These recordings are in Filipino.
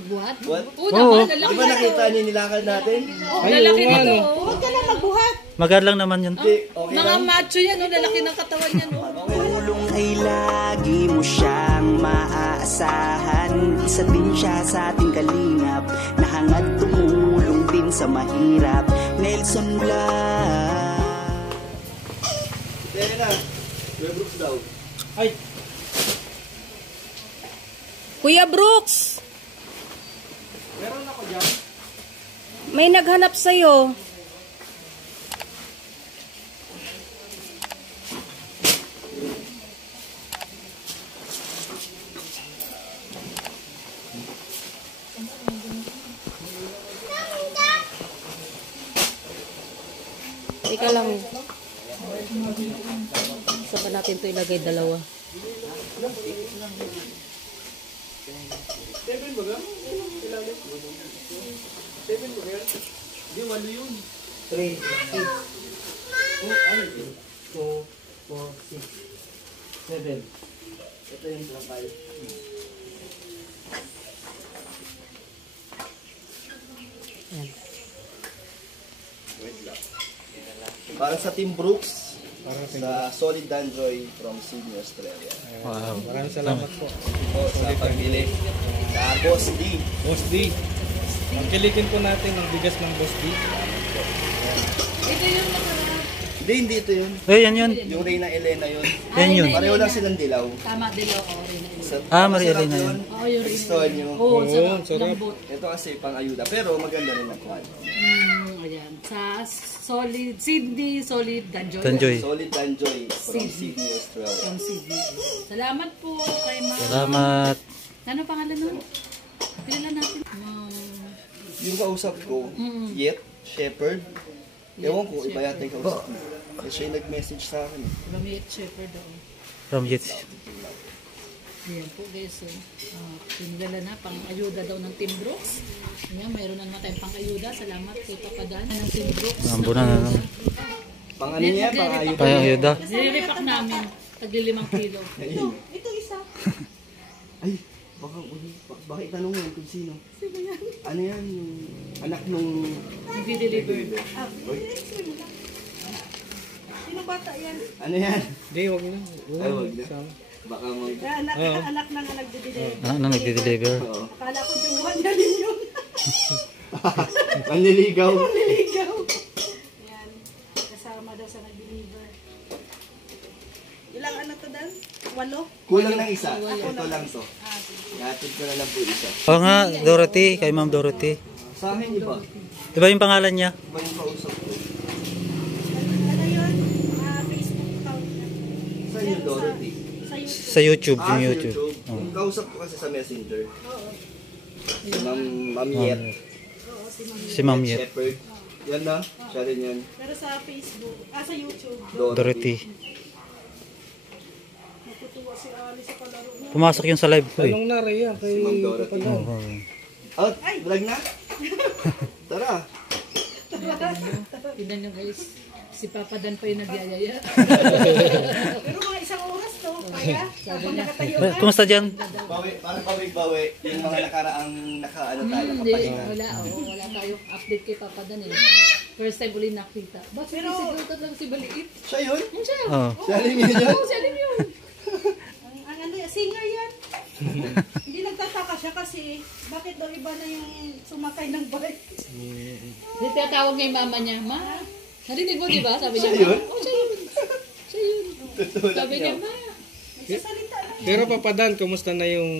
Magbuhat? What? Oo naman, lalaki Di ba nakita niyo nilakad natin? lalaki na to. Huwag ka na magbuhat. Magaan lang naman yun. Okay Mga lang. macho yan, lalaki ng katawan yan. Tulong ay lagi mo siyang maaasahan. Isa din siya sa ating kalingap, nahangad tumulong din sa mahirap. Nelson Blas. Tere na. Kuya Brooks daw. Ay! Kuya Brooks! Meron ako dyan. May naghanap sa'yo. Teka lang. Saan ba natin ito ilagay? Dalawa. Seven ba ga? Ilalim. Seven ba ga? Di, walo yun. 3, 6. Oh, ano yun? 2, 4, 6, 7. Ito yung trapal. Wait lang. Para sa Team Brooks, sa Solid Danjoy from Sydney, Australia. Wow. Maraming salamat po. O, sa pagbili. Sa Boss D. Boss D. Pagkilikin po natin ang bigas ng Boss D. Ito yung nakarap. Hindi ito yun. Eh, yan yun. Yung Reyna Elena yun. Yan yun. Pareho lang silang dilaw. Tama, dilaw. Oo, rin na yun. Maria Elena yun. Oo, yung rin. Gusto nyo. Oo, sarap. sarap. Lambot. Ito kasi pang ayuda. Pero maganda rin ang kwan. Ayan. Sa Solid, Sydney, Solid Danjoy. Danjoy. Solid Danjoy from Sydney, Australia. From Sydney. Salamat po kay Ma'am. Salamat. Ano pangalan nun? Kilala natin. Yung kausap ko, Yet Shepherd. Ewan ko, iba yata yung kausap ko. Kasi siya yung nag-message sa akin. Ramiet Shepherd daw. From Jets. Ayan po guys. Pinilala na, pang-ayuda daw ng Team Brooks. Ayan, mayroon na naman tayong pang-ayuda. Salamat kay Papadan ng Team Brooks. Ambo na naman. Pang ano niya, pang ayuda. Pang-ayuda. Nilirepack namin. Tagli 5 kilo. Ito isa. Ay, baka itanong yan kung sino. Ano yan, yung anak nung... Nag-deliver. Sino bata yan? Ano yan? Hindi, huwag na. Ay, wag na. Baka mag... Anak na nga nagdideliver. Ano nagdi-deliver? Oo. Akala ko juwan na rin yun. Panliligaw. Ligaw. Yan. Kasama daw sa nag-deliver. Ilang ano to dal? 8? Kulang ng isa. Ito lang to. Hatid ko na lang po isa. Oo nga, Dorothy. Kay Ma'am Dorothy. Sa akin iba. Diba yung pangalan niya? Iba yung kausap ko. Ano yun? Facebook account niya. Sa inyo, Dorothy. Sa YouTube. Sa YouTube, yung Sa YouTube. Yung kausap ko kasi sa Messenger. Si Ma'am Oh, Yet. si Ma'am Yet. Shepherd. Yan na. Siya rin yan. Pero sa Facebook, sa YouTube. Dorothy. Natutuwa si Ali sa palaro niya. Pumasok yung sa live ko eh. Tanong na rin yan kay Si Ma'am Dorothy. Papadan. Oo. Out! Vlog na? Tara! Tignan nyo guys. Si Papadan pa yung nagyayaya. Pero mga isang oras to, kaya habang nakatayo ka. Kumusta dyan? Bawi, parang bawi-bawi. Yung mga nakaraang nakaano tayo, Hindi, nakapahinga. wala tayong update kay Papadan eh. First time uli nakita. Bakit pero siguro lang si Baliit? Siya yun? Yung siya. Oo. Siya rin yun yun? Oo, siya rin yun. Ang ano, singer yan. Hindi nagtataka siya kasi bakit daw iba na yung sumakay ng bike. Hindi tinatawag niya yung mama niya. Ma, narinig mo diba? Sabi niya, Siya yun? oh, siya yun. Siya yun. Sabi niya, ma. Nagsasalita na. Pero Papadan, kumusta na yung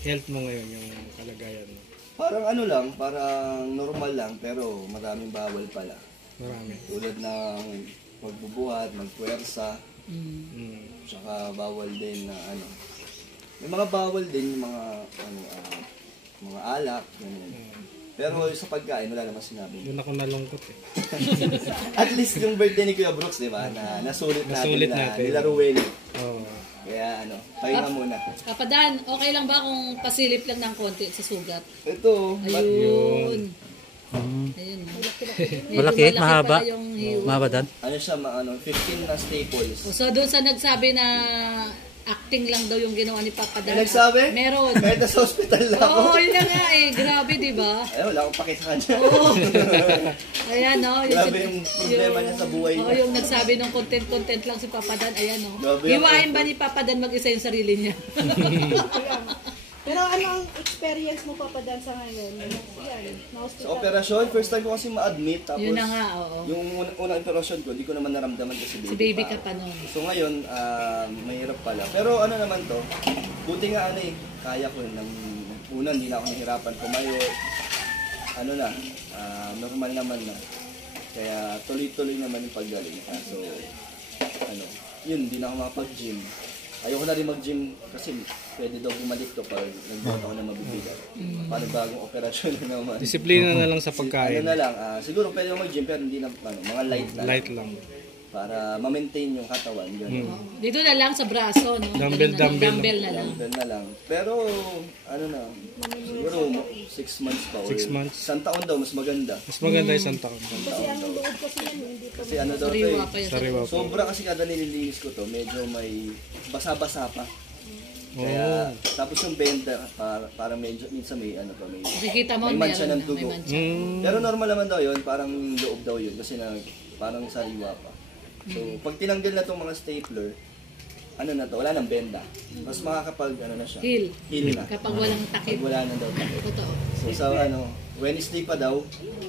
health mo ngayon, yung kalagayan mo? Parang ano lang, parang normal lang, pero maraming bawal pala. Marami. Tulad ng magbubuhat, magpuwersa, tsaka bawal din na ano. May mga bawal din, yung mga, ano, mga alak, ganyan. Pero sa pagkain, wala naman sinabi. Doon ako nalungkot eh. At least yung birthday ni Kuya Brooks, di ba, na nasulit Nasulit natin, natin. nila Ruel. Oo. Kaya ano, pahinga muna. Papadan, okay lang ba kung pasilip lang ng konti sa sugat? Ito, Ayun. Mm. Ayun. Malaki, mahaba. Pala yung hiwa. Mahaba dan. ano siya, 15 na staples. So doon sa nagsabi na acting lang daw yung ginawa ni Papa Dan. May nagsabi? Meron. Kahit nasa hospital na ako. Oo, yun na nga eh. Grabe, di ba? Ay, wala akong pakita kanya. Oo. Ayan, no? Grabe yung problema niya sa buhay Oo, niya. yung nagsabi ng content lang si Papa Dan. Ayan, no? Grabe yung Hiwain ba ni Papa Dan mag-isa yung sarili niya? Pero ano ang experience mo papadan sa ngayon? Yan, Sa na-hospital. operasyon, first time ko kasi ma-admit. Tapos, Yun na nga, oo. yung unang operasyon ko, di ko naman naramdaman kasi Si baby ka pa noon. So ngayon, mahirap pala. Pero ano naman to, buti nga ano eh, kaya ko nang una, hindi na ako nahirapan kumayo. Ano na, normal naman na. Kaya tuloy-tuloy naman yung paggaling. So, ano, yun, hindi na ako makapag-gym. Ayoko na rin mag-gym kasi pwede daw bumalik to pag nagbuhat ako na mabibigat. Paano bagong operasyon na naman. Disiplina na lang sa Ano pagkain. na lang, siguro pwede ako mag-gym pero hindi na, mga light na Light lang. para ma-maintain yung katawan. Yun. Dito na lang sa braso, no? Dumbbell Dumbbell na lang. Ganun na lang. Pero, ano na, siguro 6 months pa. 6 months. Isang taon daw, mas maganda. Mas maganda isang taon. Kasi ang loob kasi yan, hindi pa. Kasi ano daw to Sariwa eh, pa yan. Sariwa po. sobra kasi kada nililinis ko to, medyo may basa-basa pa. Kaya, tapos yung benda, para medyo, minsan may ano pa, may Nakikita mo, may mancha meron ng na, dugo. may mancha. Pero normal naman daw yun, parang loob daw yun, kasi parang sariwa pa. So, pag tinanggal na itong mga stapler, ano na to, wala nang benda. Mas makakapag, ano na siya, Heal. na. Kapag walang takip. Pag wala na daw takip. Totoo. So, sa Wednesday pa daw,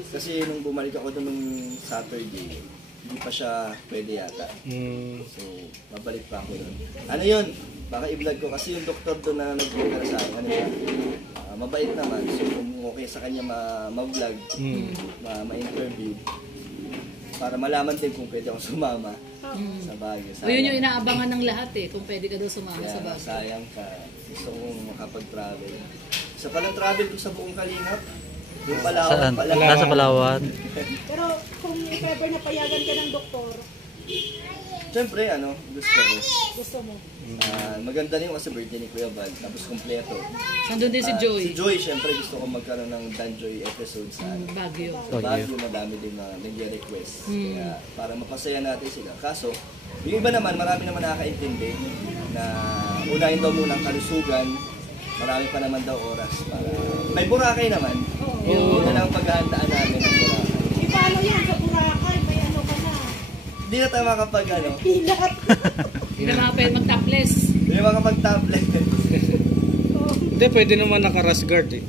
kasi nung bumalik ako doon nung Saturday, hindi pa siya pwede yata. So, babalik pa ako doon. Ano yun? Baka i-vlog ko kasi yung doktor doon na nag-vlog sa akin, ano siya, mabait naman. So, kung okay sa kanya ma-vlog, ma-interview, para malaman din kung pwede akong sumama sa Baguio. O yun yung inaabangan ng lahat eh, kung pwede ka daw sumama sa Kaya, Baguio. sayang ka. Gusto kong makapag-travel. Isa palang travel ko sa buong Kalingap. Yung Palawan. Saan? Nasa Palawan. Pero kung if ever napayagan ka ng doktor, Siyempre, gusto ko. gusto mo. Maganda rin kasi birthday ni Kuya Val, tapos kompleto. Nandun din si Joy. Si Joy, siyempre gusto ko magkaroon ng Danjoy episode sa Baguio. Sa Baguio, madami din na nag-request. Kaya para mapasaya natin sila. Kaso, yung iba naman, marami naman nakakaintindi na unahin daw muna ang kalusugan, marami pa naman daw oras para... May Boracay naman. Yun na lang paghahandaan namin ng Boracay. E paano yan sa Boracay? May ano ka na? Hindi na tayo makapag Pilat. Hindi na mga pwede mag-topless. hindi na makapag-tablet. Hindi, pwede naman naka-rash guard eh.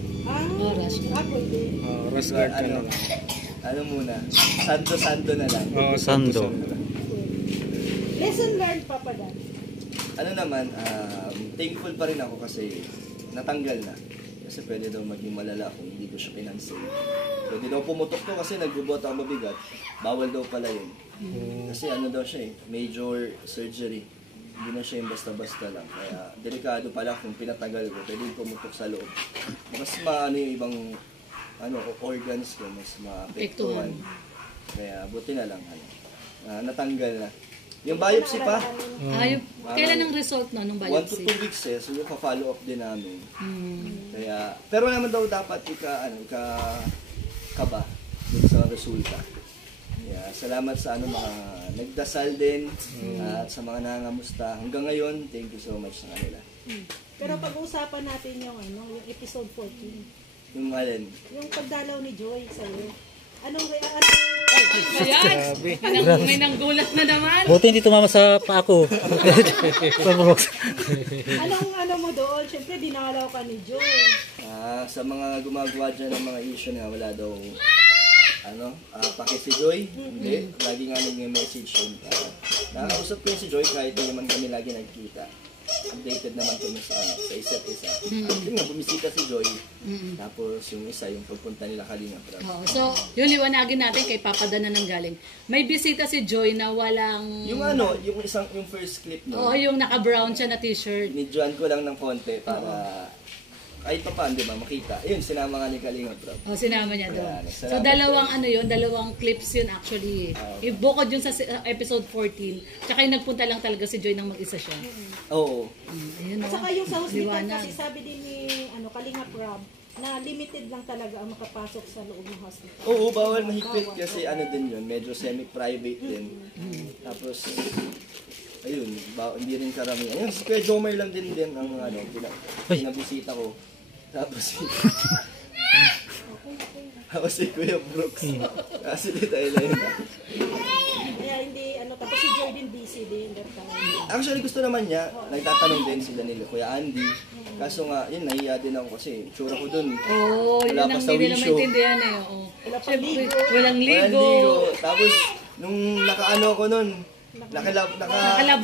Oras. Pwede. Rash guard ka na lang. Ano muna, santo-santo na lang. Sando. Lesson learned, Papadan. Ano naman, thankful pa rin ako kasi natanggal na. Kasi pwede daw maging malala kung hindi ko siya pinansin. Pwede daw pumutok to kasi nagbubuhat ako mabigat. Bawal daw pala yun. Kasi ano daw siya eh, major surgery. Hindi na siya yung basta-basta lang. Kaya delikado pala kung pinatagal ko. Pwede pumutok sa loob. Mas maano yung ibang organs ko, mas maapektuhan. Kaya buti na lang. Natanggal na. Yung biopsy pa, Kailan ang result no, nung 1 to biopsy? 2 weeks so yung pa-follow up din namin. Kaya, pero naman daw dapat kaba dun sa resulta. Yeah, salamat sa mga nagdasal din at sa mga nangangamusta. Hanggang ngayon, thank you so much sa kanila. Pero pag-uusapan natin yung episode 14. Yung alin, Yung pagdalaw ni Joy sa'yo. Anong Ayan! May nanggulat na naman. Buti hindi tumama sa paa ko. anong mo doon? Siyempre, dinalaw ka ni Joy. sa mga gumagawa dyan ng mga issue na wala daw paki si Joy, hindi. Lagi nga naging message yun. Nakakausap ko yun si Joy kahit hindi naman kami lagi nagkita. Updated naman kami sa isa't isa. Yun nga, bumisita si Joy. Tapos yung isa, yung pagpunta nila Kalingap. So, yung liwanagin natin kay Papa Dan na nanggaling. May bisita si Joy na walang... Yung yung first clip Oo, yung naka-brown siya na t-shirt. Nidyoan ko lang ng konti para kahit pa paano, di ba, makita. Ayun, sinama nga ni Kalingap. Oh, sinama niya doon. Ayan, So, dalawang clips yun actually. Ibukod yun sa episode 14. Tsaka yung nagpunta lang talaga si Joy nang mag-isa siya. Oo. Ayun, At saka yung sa hospital Liwanag. kasi sabi din ni Kalingap Rob na limited lang talaga ang makapasok sa loob ng hospital. Oo, bawal mahigpit kasi din yun, medyo semi-private din. Tapos, ayun, hindi rin karami. Ayun, si Kuya Jomar lang din ang pinabisita ko. Tapos si Kuya Brooks. Kasi di tayo na yun. Kaya hindi, tapos si Joy din busy din that time. Actually, gusto naman niya. Nagtatanong din sila nila, Kuya Andy. Kaso nga, yun, nahiya din ako kasi tsura ko dun. Oo, yun Wala ang pa sa hindi nila wisyo. maintindihan eh. Oo. Siyempre, walang ligo. Tapos, nung nakaano ko nun, Naka-love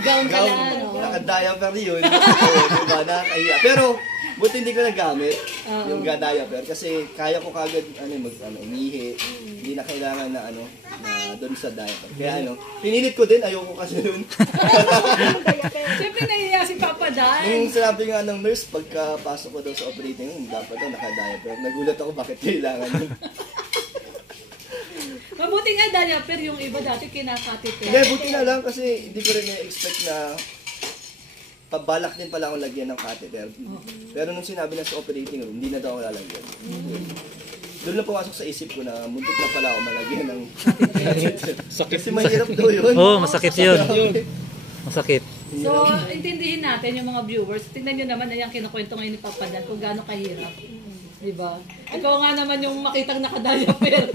gown ka na, no? Naka-diaper yun. Diba, nakakahiya. Pero, buti hindi ko nagamit yung diaper kasi kaya ko kagad umihi. Hindi na kailangan na na doon sa diaper. Kaya pinilit ko din, ayoko kasi nun. Siyempre nahiya si Papa Dan. Nung sinabi nga ng nurse, pagkapasok ko daw sa operating room, dapat daw naka-diaper. Nagulat ako bakit kailangan yun. Mabuti nga diaper, yung iba dati kinakatit. Hindi, buti na lang kasi hindi ko rin na-expect na pabalak din pala akong lagyan ng catheter. Pero nung sinabi na sa operating room, hindi na daw ako lalagyan. Doon lang pumasok sa isip ko na muntik na pala ako malagyan ng catheter. Kasi mahirap daw yun. Oo, masakit yun. Masakit. So, intindihin natin yung mga viewers. Tingnan nyo naman na yung kinukwento ngayon ni Papa Dan kung gaano kahirap. Diba? Ikaw nga naman yung makitang nakadiaper.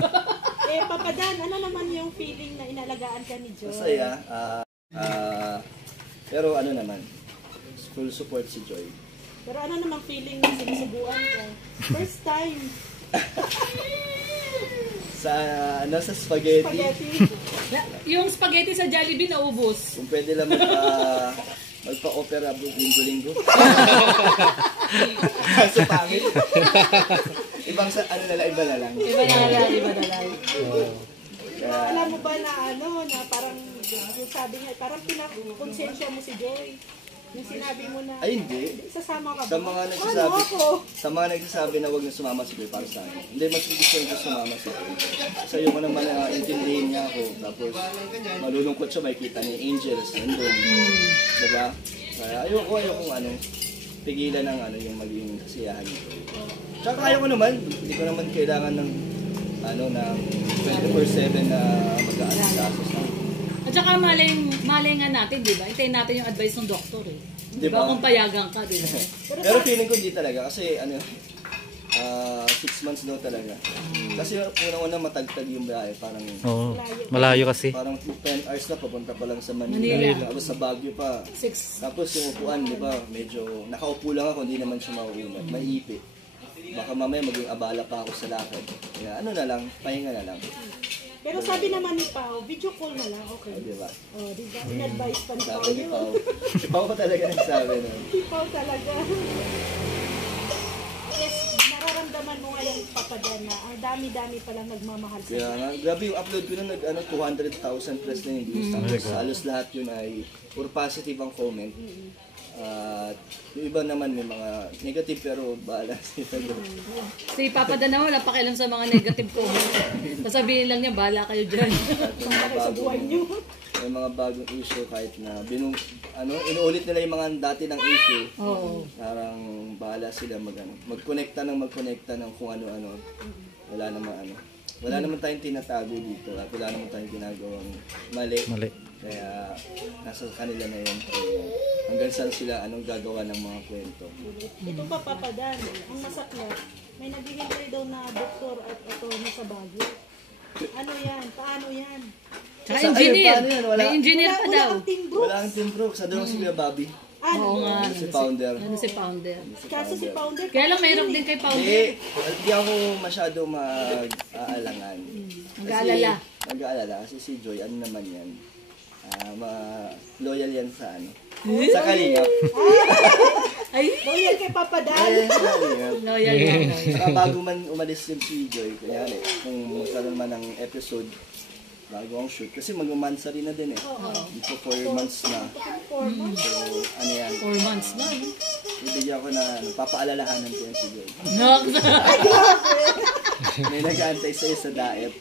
Papa Dan, ano naman yung feeling na inalagaan ka ni Joy? Masaya. Pero naman, full support si Joy. Pero ano namang feeling na sinusubuan ko? First time. Sa spaghetti. Yung spaghetti sa Jollibee naubos. Kung pwede lang magpa-opera linggo-linggo. Kaso pangit. Ibang iba na lang. Iba na lang. Alam mo ba na na parang yung sabi niya, parang pinakonsensya mo si Joy. Yung sinabi mo na, ay hindi. Sasama ka ba? Sa mga nagsasabi na huwag na sumama si Joy para sa akin. Hindi, mas gusto ko sumama sa akin. Kasi ayoko naman na intindihin niya ako. Tapos malulungkot siya, makikita niya angels. Nandun. Diba? Kaya ayoko pigilan ng yung maging kasiyahan nito. Tsaka kaya ko naman, hindi ko naman kailangan ng ng 24/7 na mag-aasasos na. At saka malay nga natin, di ba? Hintayin natin yung advice ng doktor eh. Di ba? Kung payagan ka, di ba? Pero feeling ko hindi talaga kasi 6 months daw talaga. Kasi unang-una matagtag yung biyahe, parang Oo, malayo kasi. parang 10 hours na papunta pa lang sa Manila. Tapos sa Baguio pa. 6. Tapos yung upuan, di ba, medyo nakaupo lang ako, hindi naman siya mauunat. Maiipit. Baka mamaya maging abala pa ako sa lakad. Kaya na lang, pahinga na lang. Pero sabi naman ni Pao, video call na lang, okay. Di ba? Di ba? In-advise pa ni Pao Sabi ni yun. Pao. Si Pao pa talaga nagsabi nun. Si Pao talaga. Yes, nararamdaman mo ngayon, Papa Dan, na ang dami-dami palang nagmamahal sa Kaya nga, grabe yung upload ko na 200,000 plus na yung views. Tapos halos lahat yun ay puro positive ang comment. At yung iba naman may mga negative pero bahala sila doon. Si Papa Dan naman, wala pakialam sa mga negative comments. Sasabihin lang niya, bahala kayo dyan. sa buhay niyo. May mga bagong issue kahit na inuulit nila yung mga dati ng issue. Oo. Parang bahala sila magkonekta ng kung ano-ano. Wala naman tayong tinatago dito at wala naman tayong ginagawang mali. Kaya nasa kanila na yun. Hanggang saan sila anong gagawa ng mga kwento. Ito pa, Papa Dan, ang masakit, may naghihintay daw na doktor at attorney sa Baguio. Ano yan? Paano yan? Tsaka engineer. Paano yan? May engineer pa daw. Wala kang Team Brooks. Wala ang Team Brooks. Sa doon si Kuya Bobby. Oo nga. Si Founder. Si Founder. Kaso si Founder. Kaya lang mayroon din kay Founder. Hindi ako masyado mag-aalangan. Mag-aalala. Mag-aalala. Kasi si Joy, ano naman yan? Loyal yan sa sa Kalingap. Ay, Loyal kay Papa Dan. Sa Kalingap. loyal yan. Saka bago man umalis yung si Joy, kanyari, kung magkaroon man ng episode, bago ang shoot. Kasi mag-mansary na din eh. Dito 4 months na. 4 months. So, 4 months na. ibigyan ko na, papaalalahanan ko yan si Joy. No. May nag-aantay sa'yo sa daet.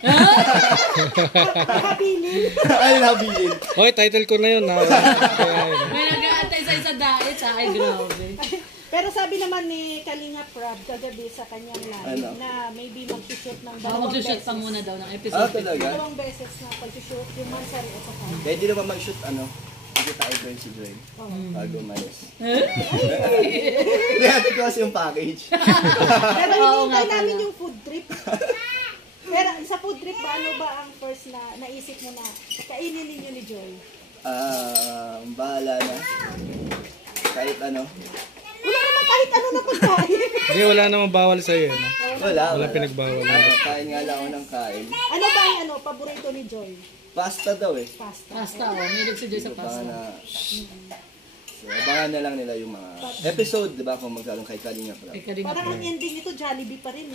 Habilin. Ay, nabilin. Hoy, title ko na yun. May nag-aantay sa isa diet sa ay grabe. Pero sabi naman ni Kalinga Prab kagabi sa kanyang live Ano? na maybe mag-shoot ng Mag-shoot pa muna daw ng episode. Talaga? Dalawang beses na pag-shoot yung Mansari at saka. Kaya di naman mag-shoot, Hindi tayo ko si Joy. Bago umalis. Hindi, natin ko kasi yung package. Pero Oo nga hinihintay pala. namin yung food trip. Pero sa food trip ba, ano ba ang first na naisip mo na kainin ninyo ni Joy? Bahala na. Kahit ano. Wala naman kahit ano na pagkain. Hindi, wala namang bawal sa'yo. No? Wala. Wala pinagbawal. Kain nga lang ako ng kain. Ano ba ang paborito ni Joy? Pasta daw eh. Pasta. Pasta, oh. Milig si Joy sa Baka pasta. na... So, abangan na lang nila yung mga episode, di ba? Kung magkaroon kay Kalinga Prab. Ika rin Parang ang ending nito, Jollibee pa rin.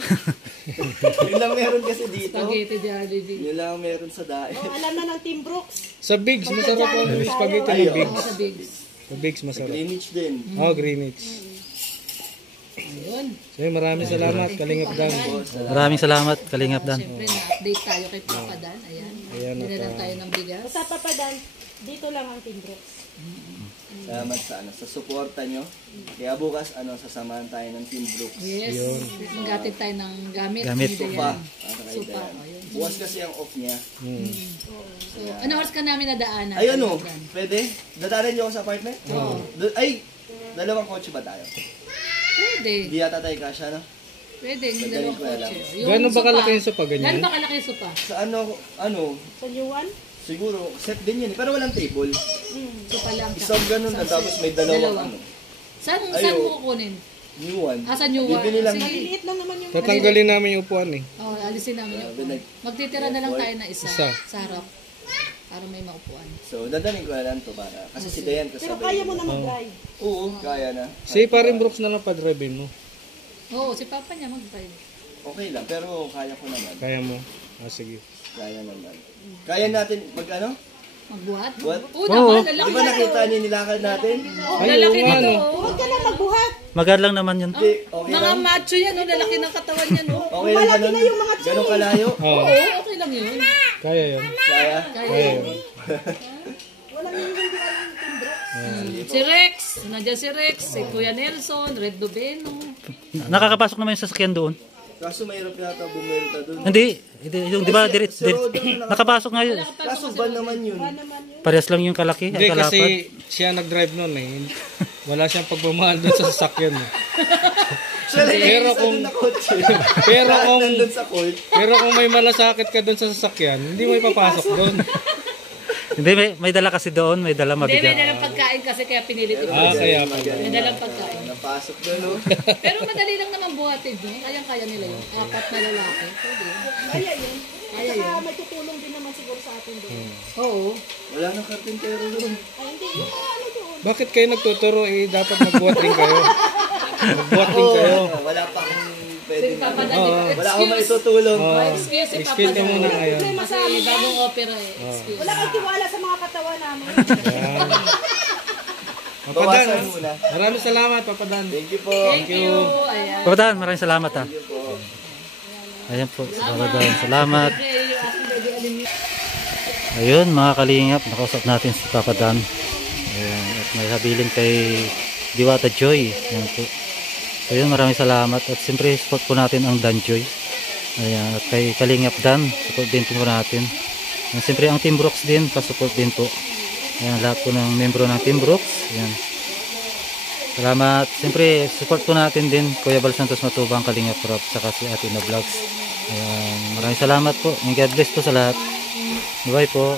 Yun lang meron kasi dito. spaghetti Jollibee. Yun lang meron sa daet. Alam na ng Team Brooks. Sa Bigs, masarap ang spaghetti ni Ayun. Bigs. Ako sa Bigs. Sa Bigs, masarap. Greenwich din. Oh, Greenwich. Ayun. So, maraming salamat, Kalingap Dan. Maraming salamat, Kalingap Dan. Siyempre, na-update tayo kay Papa Dan. Ayan. Ayan, Dinalang tayo ng bigas. Basta papadan, dito lang ang Team Brooks. Salamat sa suporta nyo. Kaya bukas sasamahan tayo ng Team Brooks. Yes. Maghatid tayo ng gamit. Gamit. ni Dayan. Sofa. Para kay Sofa. Dayan. Ayun. Bukas kasi ang off niya. So, ano oras ka namin nadaanan? Ayun o, Dan? pwede? Dadarin niyo ako sa apartment? Oo. Ay, dalawang kotse ba tayo? Pwede. Hindi yata tayo kasya, no? Pwede. Yung Magaling dalawang ko alam. kotse. Gano'n ba sopa. kalaki yung sopa? Ganyan? Gano'n ba kalaki yung sopa? Sa Sa Yuan? siguro, set din yun. Pero walang table. Sopa lang. Isang ganun na tapos may dalawang Saan Ayaw. mo kukunin? new one. Sa New One. Bibili lang. Sige. Maliliit lang naman yung... Tatanggalin namin yung upuan eh. Oh, alisin namin yung upuan. Pinag- Magtitira na lang tayo na isa. Isa. Sa harap. Para may maupuan. So, dadaling ko na lang to para. Kasi si Dayan Pero kasabay. kaya mo na mag-drive. Oo, kaya na. Si parin Brooks na lang pa-drive mo. Oo, si Papa niya mag-drive. Okay lang, pero kaya ko naman. Kaya mo. Sige. Kaya naman. Kaya natin Magbuhat? What? Oo naman, Di lalaki ba nakita niyo nilakad natin? Ay, lalaki oo nga, nito. no. oh. Huwag ka na magbuhat. Magaan lang naman yun. Hindi, okay Mga lang. macho yan, oh, lalaki ng katawan niya, no? Okay lang Malaki ganun. na yung mga tiyan. Ganun kalayo. Oo, Oo, okay lang yun. kaya yun. Kaya. Kaya Kaya yun. yun. Walang hindi alam yung Team Brooks. Si Rex, nandiyan si Rex, si Kuya Nelson, Red Doveno. Nakakapasok naman yung sasakyan doon. Kaso mahirap yata bumelta dun. Hindi, yung di ba Si Rodo na nakapasok nga yun. Kaso ban naman yun. Parehas lang yung kalaki, Hindi, ang kalapad. kasi siya nag-drive noon eh. Wala siyang pagmamahal doon sa sasakyan eh. Siya lang Pero yung isa kung- dun na kotse. pero Lahat kung- nandun sa court. Pero kung may malasakit ka doon sa sasakyan, hindi mo ipapasok doon. Hindi, may dala kasi doon, may dala Hindi, may mabigat. dalang pagkain kasi kaya pinilit ito. Kaya pa. May dalang pagkain. Napasok dun, no? Pero madali lang naman buhatin yun. Kayang-kaya nila yun. Apat na lalaki. Pwede. Kaya yun. Kaya Saka yun. may tutulong din naman siguro sa atin doon. Oo. Wala nang karpintero dun. Ay, hindi. Yung ano doon. Bakit kayo nagtuturo eh, dapat magbuhat din kayo. Magbuhat din kayo. Wala pa akong Si pwede Papa na. Dan, Wala akong maitutulong. excuse si Papa Explain ka Dan. muna ngayon. Problema sa Kasi amin yan. bagong opera eh. Excuse. Wala kang tiwala sa mga katawan namin. Papadan, Bawasan muna. maraming salamat, Papadan. Thank you po. Thank you. Ayan. Papadan, maraming salamat ha. Thank you po. Ayan po, Papadan, salamat. Okay, yung ating baby aluminum. Ayun mga kalingap, nakausap natin si Papadan. Ayan, at may habilin kay Diwata Joy. Ayan po. So yun, maraming salamat. At siyempre, support po natin ang Dan Joy. Ayan, at kay Kalingap Dan, support din po natin. At siyempre, ang Team Brooks din, pa-support din po. Ayan, lahat po ng membro ng Team Brooks. Ayan. Salamat. Siyempre, support po natin din Kuya Bal Santos Matubang, Kalingap Rob, saka si Ate na Vlogs. Ayan, maraming salamat po. And God bless po sa lahat. Bye po.